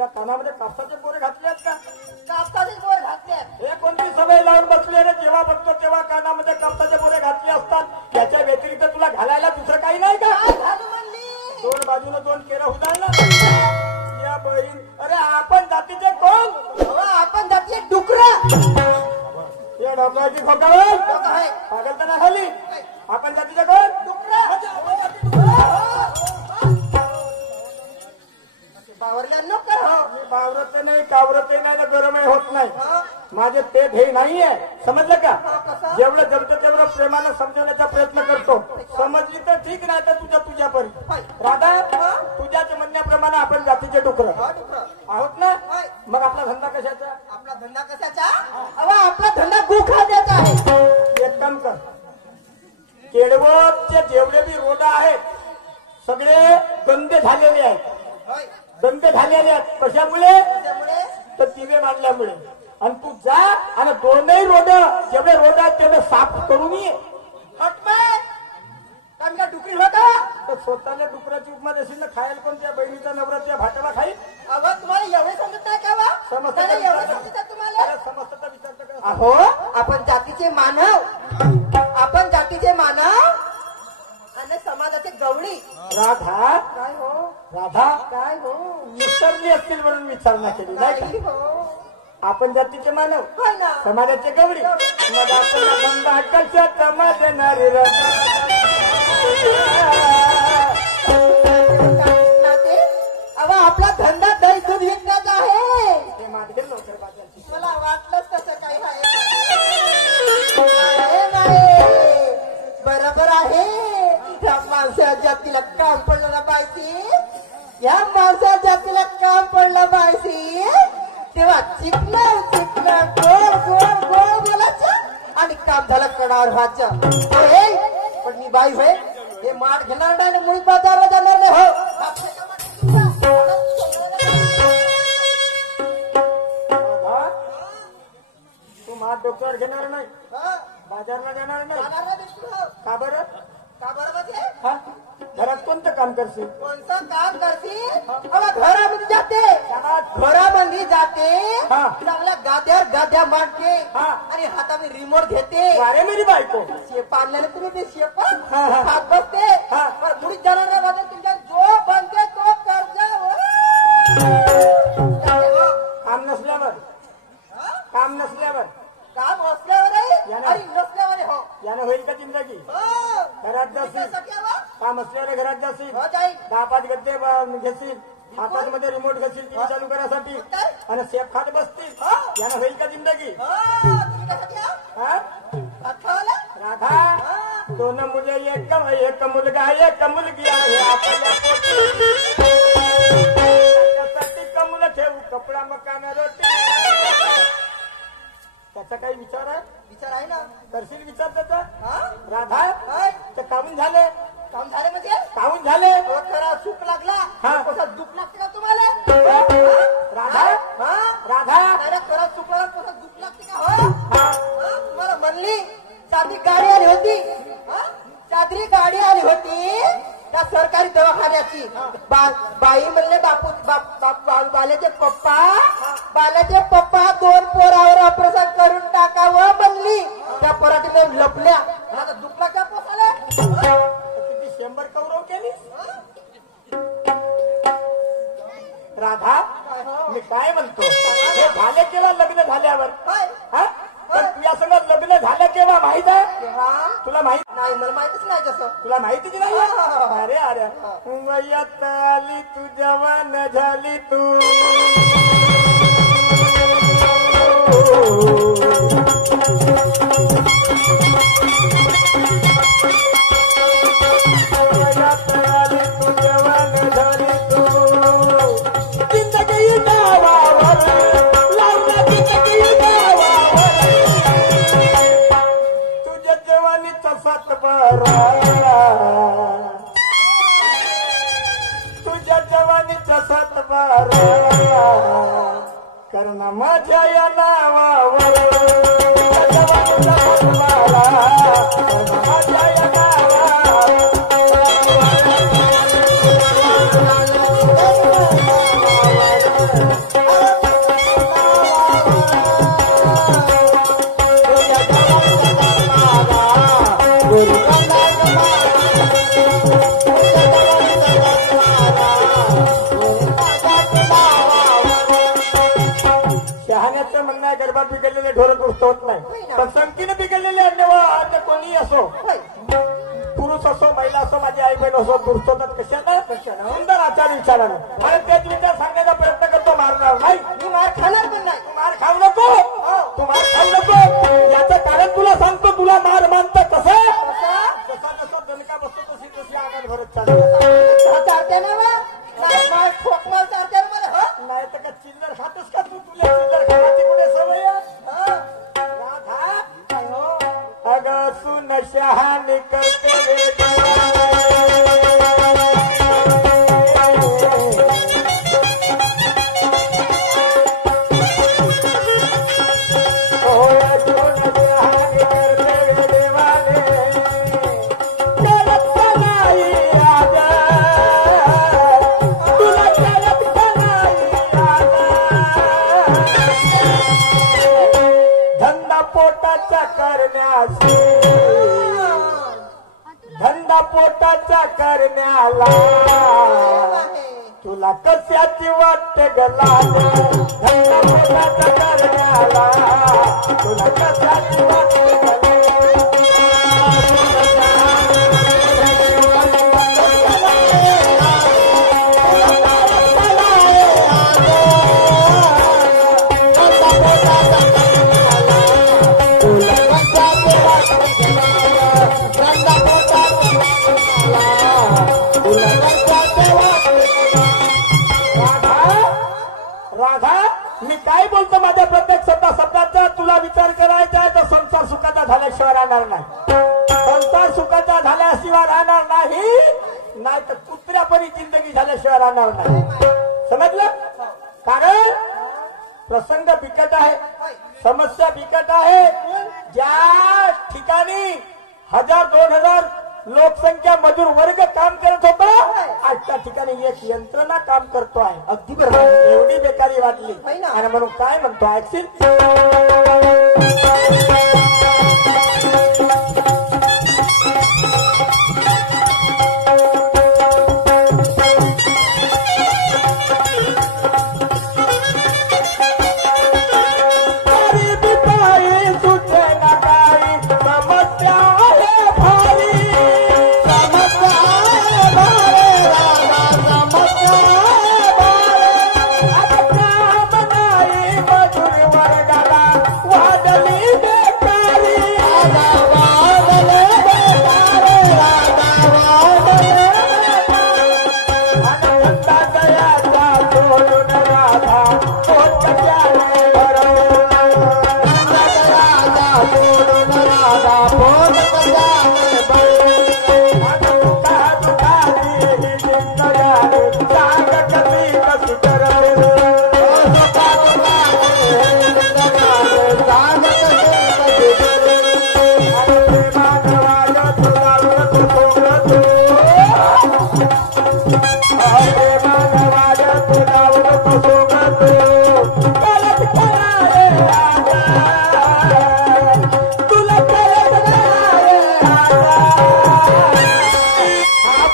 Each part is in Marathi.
त्या कानामध्ये कापसाचे बोरे घातलेत का? कापसाचे बोर घातले. हे कोणती सवय लावून बसली रे? जेव्हा बघतो तेव्हा कानामध्ये कापसाचे बोरे घातले असतात. याच्या व्यतिरिक्त तुला घालायला दुसरं काही नाही का? काय झालं म्हणली? दोन बाजूने दोन केरं उदाहरण या बहीण. अरे आपण जातीचे कोण? आपण जातीय डुकरं. या डॉक्टरची खोकावर काय पागल तर नाही झाली. आपण जातीचे कोण? बावरल्या नको हो. मी बावरत नाही, कावरत नाही, गरमही होत नाही. माझे पेट हे नाहीये, समजलं का? जेवढं जमतं तेवढं प्रेमानं समजवण्याचा प्रयत्न करतो. समजली तर ठीक, नाही तर तुझ्या परी. राधा, तुझ्याच म्हणण्याप्रमाणे आपण जातीचे डुकरं आहोत ना? मग आपला धंदा कशाचा? आपला धंदा कशाचा? आपला धंदा गोखाद्याचा आहे. एक काम कर, केळवटचे जेवढे बी रोड आहेत सगळे गंदे झालेले आहेत. गंदे झालेले आहेत कशामुळे? तर दिवे मांडल्यामुळे. आणि तू जा आणि दोनही रोड जेवढे रोड आहेत तेवढे साफ करून ये. का डुकरी होता? तर स्वतःला डुकराची उपमा देशील ना? खायला कोणत्या बहिणीचा नवराच्या भाटाला खाईल? तुम्हाला एवढे समजत नाही का? समजत एवढे समजत तुम्हाला? समजत विचार कर. अहो, आपण जातीचे मानव. आपण जातीचे मानव आणि समाजाचे गवळी. राधा, काय हो? राधा काय हो? विसरली असतील म्हणून विचारणा केली नाही नाही का? हो. आपण जातीचे मानव, होय ना. समाजाचे गवडी. मग आपला धंदा कशाचा देणारी आपला धंदा दही दूध विकण्याचा आहे. हे मागे लवकर बाजारची. मला वाटलंच तसं काही आहे. नाही, बरोबर आहे. या माणसा जातीला काम पडलं ना पाहिजे. या माणसा जातीला काम पडलं पाहिजे तेव्हा चिकलं गोड गोड गोड बोलायचं आणि काम झालं कडावर व्हायचं. पण मी बाई होय, हे माठ घेणार नाही, मुळी बाजारला जाणार नाही. हो, तू माठ डोक्यावर घेणार नाही, बाजारला जाणार नाही. का बरं? का बरं म्हणजे? हा, घरात कोणतं काम करशील? कोणतं काम करते? घरामध्ये जाते. घरामध्ये जाते. चांगल्या गाद्या मांडते आणि हाताने रिमोट घेते. अरे मेरी बायको, शेप आणलेले तुम्ही ते शेप हात बसते. मुळीच जाणार नाही माझा. तुमच्या जो बनते तो कर्ज. काम नसल्यावर काम असल्यावर आणि नसल्यावर हो यानं होईल का जिंदगी? घरात जाशील, काम असल्यावर घरात जाशील, 10-5 गद्दे घेशील, हातांमध्ये रिमोट घेशील टीव्ही चालू करायसाठी आणि सेफ खात बसतील. यानं होईल का जिंदगी? राधा, दोन मुले एक मुलगा एक मुलगी आहे आपल्या पोटी. त्याच्यासाठी कमल ठेवू कपडा मकान रोटी. त्याचा काही विचार आहे? विचार आहे ना. करशील विचार त्याचा? राधा, ते कामून झाले. काम झाले म्हणजे? कामून झाले. खरा सुख लागला. कसा दुःख लागते का तुम्हाला? राधा, राधा, खरा सुख लागला कसा दुःख लागते का? तुम्हाला म्हणली साधी गाडी आली होती. चादरी गाडी आली होती त्या सरकारी दवाखान्याची. बाई म्हणले बाल्याचे पप्पा 2 पोरावर ऑपरेशन करून टाकावं म्हणली. त्या पोराने लपल्या. आता दुखला का पोसाला? किती 100 कौरव केली. राधा, मी काय म्हणतो, हे झाले केव्हा? लग्न झाल्यावर. पण तुझ्या संग लग्न झालं केव्हा माहित आहे? तुला माहित नाही? मला माहितीच नाही तसं. तुला माहितीच नाही? अरे अरे, वयात आली तू, जवान झाली तू. वयात आली तू, जवान झाली तू. जिंदगी नावावर लावला, जिंदगी नावावर. तुझ्या जवानीचा 7 बारा, तुझ्या जवानीचा 7 बारा करणा माझ्या या नावावर. तुझ्या जवानीचा 7 बारा करणा माझ्या या नावावर. पोटात बिघडलेले ढोर दुरुस्त होत नाही. पण संगतीने बिघडलेले अन्य कोणी असो, पुरुष असो महिला असो, माझी आई बहीण असो, दुरुस्त होतात कशाला? सुंदर आचार विचारानं. आणि तेच विचार सांगण्याचा प्रयत्न करतो. मारणार नाही, मी मार खाणार पण नाही. तू मार खाऊ नको, तू मार खाऊ नको. याचं कारण तुला सांगतो. तुला मार मानतं कसं? जसा जसा दणका बसतो तशी तशी आगात भरत चालते. ठोकमाल चालते मला. नाही तर का चिल्लर खातस का तू? तुला चिल्लर खाण्याची कुठे सवय आहे? राधा अगं सुन शहाणी करते धंदा पोटाचा करण्याला तुला कशाची वाटते गला? धंदा पोटाचा करण्याला तुला कशाची वाटते गला? राधा, मी काय बोलतो माझ्या प्रत्येक शब्दाचा तुला विचार करायचा आहे तर संसार सुखाचा झाल्याशिवाय राहणार नाही. संसार सुखाचा झाल्याशिवाय राहणार नाही, नाही तर कुत्र्यापरी जिंदगी झाल्याशिवाय राहणार नाही. समजलं? कारण प्रसंग बिकट आहे, समस्या बिकट आहे. ज्या ठिकाणी 1000-2000 लोकसंख्या मजूर वर्ग काम करत होता, आज त्या ठिकाणी एक यंत्रणा काम करतो आहे. अगदी बरोबर. एवढी बेकारी वाटली आणि म्हणून काय म्हणतो ऐकशील?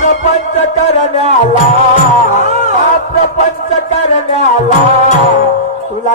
प्रपंच करण्याला तुला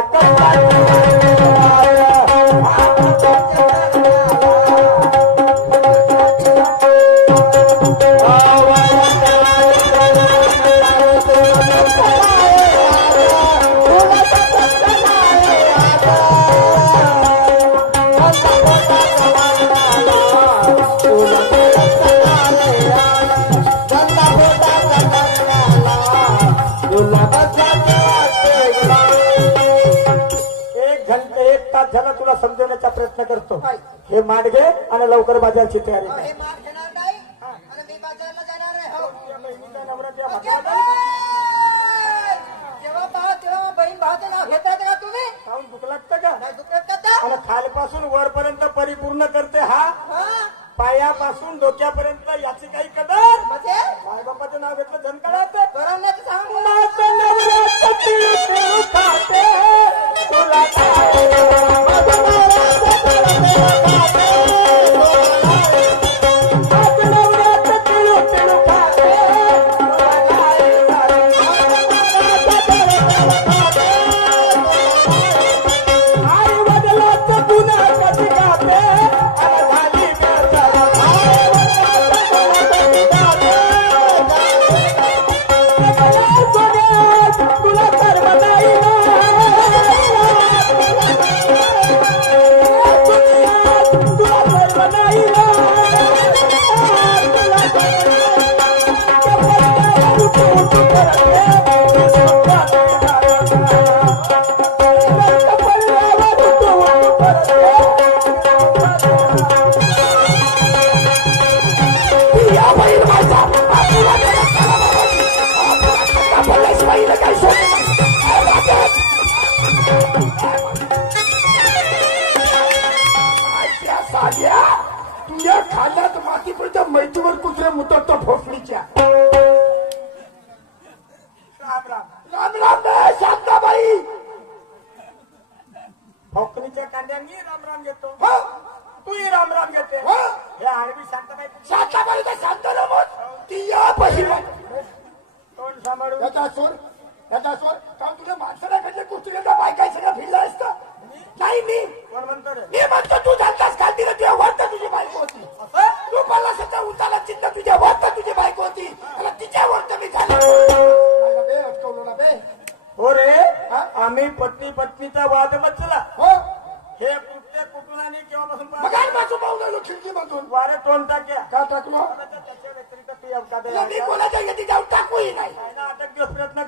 झाला तुला समजवण्याचा प्रयत्न करतो. हे माठ घे आणि लवकर बाजारची तयारी कर. जेव्हा पहा तेव्हा बहीण भावाचं नाव घेतात का तुम्ही? काहून दुःख लागतं का? दुःख लागतं. आणि खालपासून वरपर्यंत परिपूर्ण करते हा. पायापासून डोक्यापर्यंत याची काही कदर? माय बापाचं नाव घेतलं धनकळात सांगू आई तुला सर्व नाही तुला सर्व नाही तुझ्या खाल्यात मातीपर्यंत मैतीवर कुत्रे मुतरतो भोसडीच्या. राम राम राम राम शांताबाई. भोकणीच्या कांद्यांनी राम राम घेतो. तूही राम राम घेते. हे आडवी शांताबाई. शांताबाई तर शांत नमोद ती या पहिला तोंड सांभाळून याचा सोड का तुझ्या माणसाला कडले कुत्र्याला बायकाय सगळं फिरला असतं. नाही मी कोण म्हणतो रे. मी म्हणतो तू जाणतास काल तिला तुझ्या वरत तुझी बायको होती. तू मला सध्या उताला चिन्ह तुझ्या वरत तुझी बायको होती. मला तिच्या वरत मी झालं अटकवलो ना बे. हो रे आम्ही पत्नी पत्नीचा वाद मचला. हो हे कुठे कुठून आणि केव्हापासून पाहून खिडकीमधून वारे तोंड टाक्या का टाकलो. त्याच्या व्यतिरिक्त तू मी कोणाच्या येते जाऊन टाकूही नाही. 8 दिवस प्रयत्न